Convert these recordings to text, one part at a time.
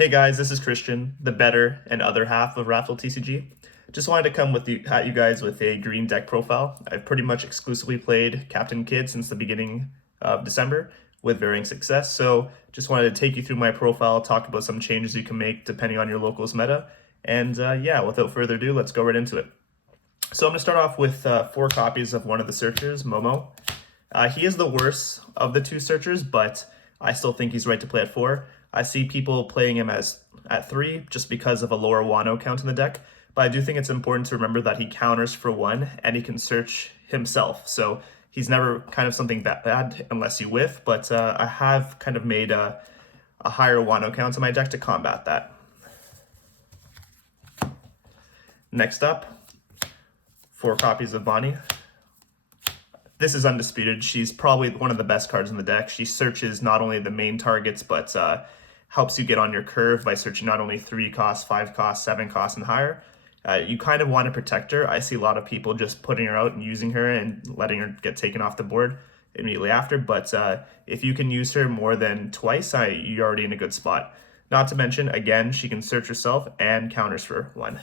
Hey guys, this is Christian, the better and other half of RaftelTCG. Just wanted to come at you guys with a green deck profile. I've pretty much exclusively played Captain Kid since the beginning of December with varying success, so just wanted to take you through my profile, talk about some changes you can make depending on your local's meta, and yeah, without further ado, let's go right into it. So I'm going to start off with 4 copies of one of the searchers, Momo. He is the worst of the 2 searchers, but I still think he's right to play at 4. I see people playing him at 3 just because of a lower Wano count in the deck, but I do think it's important to remember that he counters for 1 and he can search himself. So he's never kind of something that bad unless you whiff, but I have kind of made a higher Wano count in my deck to combat that. Next up, 4 copies of Bonnie. This is undisputed. She's probably one of the best cards in the deck. She searches not only the main targets, but helps you get on your curve by searching not only 3 costs, 5 costs, 7 costs, and higher. You kind of want to protect her. I see a lot of people just putting her out and using her and letting her get taken off the board immediately after. But if you can use her more than twice, you're already in a good spot. Not to mention, again, she can search herself and counters for 1.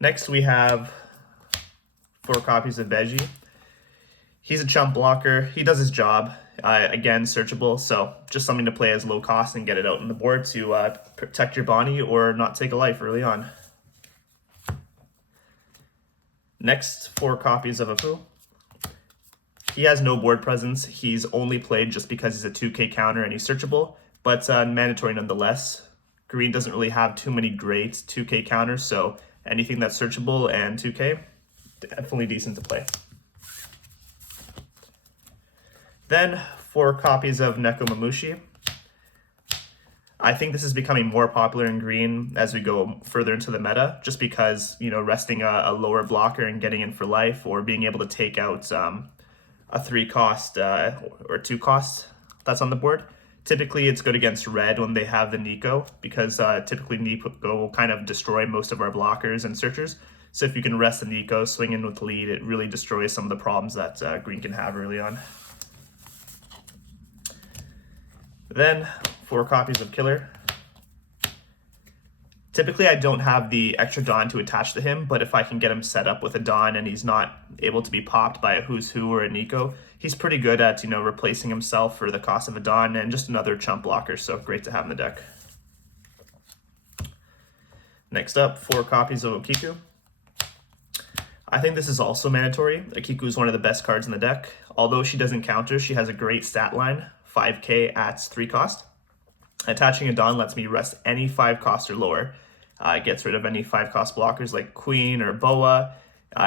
Next, we have 4 copies of Veggie. He's a chump blocker. He does his job. Again, searchable, so just something to play as low cost and get it out on the board to protect your Bonnie or not take a life early on. Next, 4 copies of Apu. He has no board presence. He's only played just because he's a 2K counter and he's searchable, but mandatory nonetheless. Green doesn't really have too many great 2K counters, so anything that's searchable and 2K, definitely decent to play. Then 4 copies of Nekomamushi. I think this is becoming more popular in green as we go further into the meta, just because, you know, resting a lower blocker and getting in for life, or being able to take out a 3 cost or 2 cost that's on the board. Typically, it's good against red when they have the Nico, because typically Nico will kind of destroy most of our blockers and searchers. So if you can rest the Nico, swing in with the lead, it really destroys some of the problems that green can have early on. Then 4 copies of Killer. Typically, I don't have the extra Dawn to attach to him, but if I can get him set up with a Dawn and he's not able to be popped by a Who's Who or a Nico, he's pretty good at, you know, replacing himself for the cost of a Dawn and just another chump blocker, so great to have in the deck. Next up, 4 copies of Okiku. I think this is also mandatory. Okiku is one of the best cards in the deck. Although she doesn't counter, she has a great stat line, 5k at 3 cost. Attaching a Dawn lets me rest any 5 cost or lower. It gets rid of any 5 cost blockers like Queen or Boa.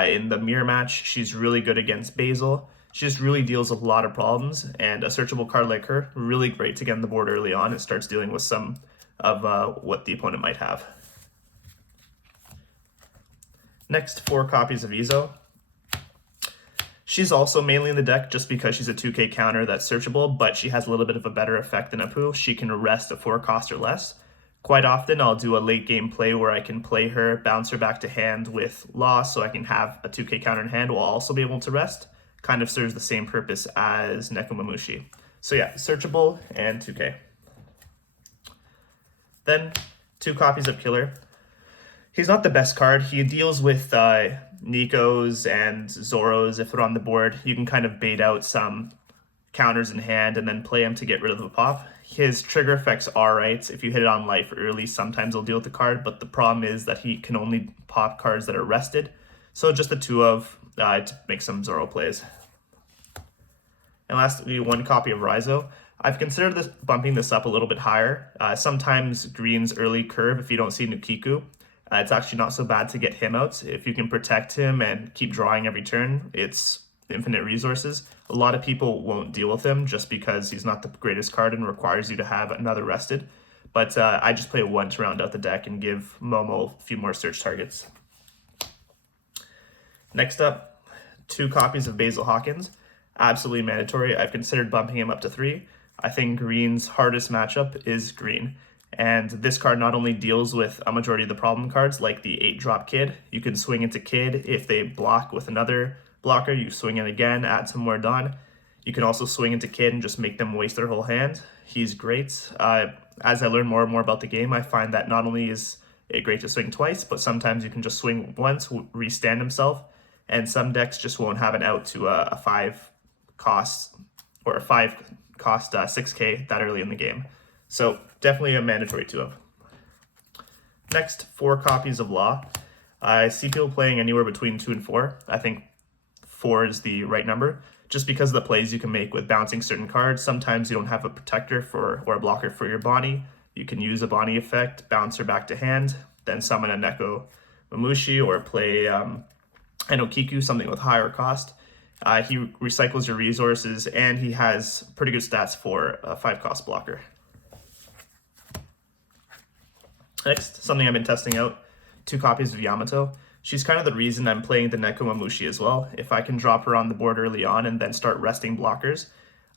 In the mirror match, she's really good against Basil. She just really deals with a lot of problems, and a searchable card like her, really great to get on the board early on. It starts dealing with some of what the opponent might have. Next, 4 copies of Izo. She's also mainly in the deck just because she's a 2K counter that's searchable, but she has a little bit of a better effect than Apu. She can rest a 4 cost or less. Quite often, I'll do a late game play where I can play her, bounce her back to hand with loss, so I can have a 2K counter in hand while also be able to rest. Kind of serves the same purpose as Nekomamushi. So yeah, searchable and 2K. Then 2 copies of Killer. He's not the best card. He deals with Nikos and Zoros if they're on the board. You can kind of bait out some counters in hand and then play him to get rid of the pop. His trigger effects are right. If you hit it on life early, sometimes he'll deal with the card, but the problem is that he can only pop cards that are rested. So just the 2 of to make some Zoro plays. And lastly, 1 copy of Raizo. I've considered bumping this up a little bit higher. Sometimes green's early curve, if you don't see Nukiku, it's actually not so bad to get him out. If you can protect him and keep drawing every turn, it's infinite resources. A lot of people won't deal with him just because he's not the greatest card and requires you to have another rested. But I just play 1 to round out the deck and give Momo a few more search targets. Next up, 2 copies of Basil Hawkins. Absolutely mandatory. I've considered bumping him up to 3. I think green's hardest matchup is green. And this card not only deals with a majority of the problem cards, like the 8-drop Kid. You can swing into Kid. If they block with another blocker, you swing in again, add some more Dawn. You can also swing into Kid and just make them waste their whole hand. He's great. As I learn more and more about the game, I find that not only is it great to swing twice, but sometimes you can just swing once, restand himself, and some decks just won't have an out to a 5 cost or a 5 cost 6k that early in the game. So definitely a mandatory to have. Next, 4 copies of Law. I see people playing anywhere between 2 and 4. I think 4 is the right number, just because of the plays you can make with bouncing certain cards. Sometimes you don't have a protector for or a blocker for your Bonnie. You can use a Bonnie effect, bounce her back to hand, then summon a Neko Mamushi or play Enokiku, something with higher cost. He recycles your resources, and he has pretty good stats for a 5 cost blocker. Next, something I've been testing out, 2 copies of Yamato. She's kind of the reason I'm playing the Neko Mamushi as well. If I can drop her on the board early on and then start resting blockers,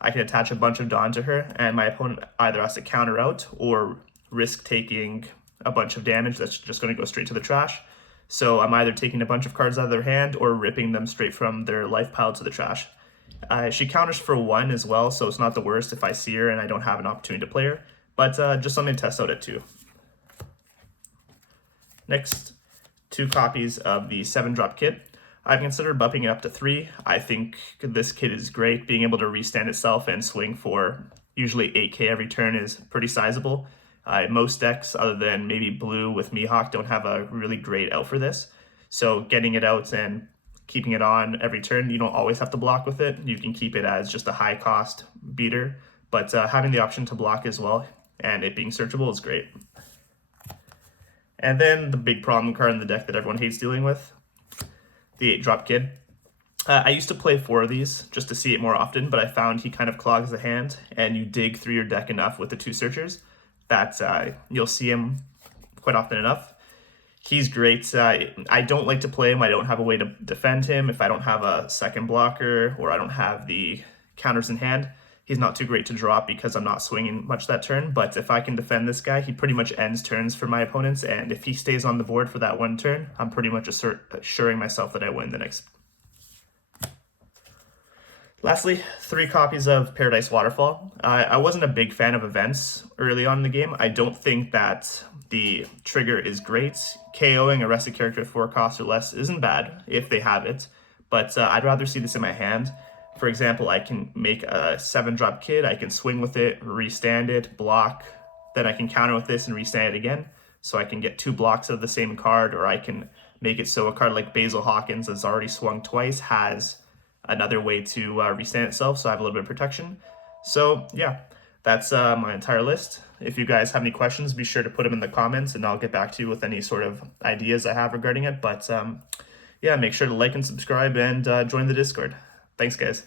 I can attach a bunch of Dawn to her, and my opponent either has to counter out or risk taking a bunch of damage that's just going to go straight to the trash. So I'm either taking a bunch of cards out of their hand or ripping them straight from their life pile to the trash. She counters for 1 as well, so it's not the worst if I see her and I don't have an opportunity to play her, but just something to test out at 2. Next, 2 copies of the 7-drop kit. I've considered bumping it up to 3. I think this kit is great. Being able to restand itself and swing for usually 8k every turn is pretty sizable. Most decks, other than maybe blue with Mihawk, don't have a really great out for this. So getting it out and keeping it on every turn, you don't always have to block with it. You can keep it as just a high cost beater, but having the option to block as well and it being searchable is great. And then the big problem card in the deck that everyone hates dealing with, the 8-drop Kid. I used to play 4 of these just to see it more often, but I found he kind of clogs the hand, and you dig through your deck enough with the 2 searchers that you'll see him quite often enough. He's great. I don't like to play him. I don't have a way to defend him. If I don't have a second blocker or I don't have the counters in hand, he's not too great to drop because I'm not swinging much that turn. But if I can defend this guy, he pretty much ends turns for my opponents. And if he stays on the board for that 1 turn, I'm pretty much assuring myself that I win the next. Lastly, 3 copies of Paradise Waterfall. I wasn't a big fan of events early on in the game. I don't think that the trigger is great. KOing a rested character at 4 costs or less isn't bad if they have it, but I'd rather see this in my hand. For example, I can make a 7-drop Kid, I can swing with it, restand it, block, then I can counter with this and restand it again. So I can get 2 blocks of the same card, or I can make it so a card like Basil Hawkins that's already swung twice has another way to restand itself, so I have a little bit of protection. So yeah, that's my entire list. If you guys have any questions, be sure to put them in the comments and I'll get back to you with any sort of ideas I have regarding it. But yeah, make sure to like and subscribe and join the Discord. Thanks, guys.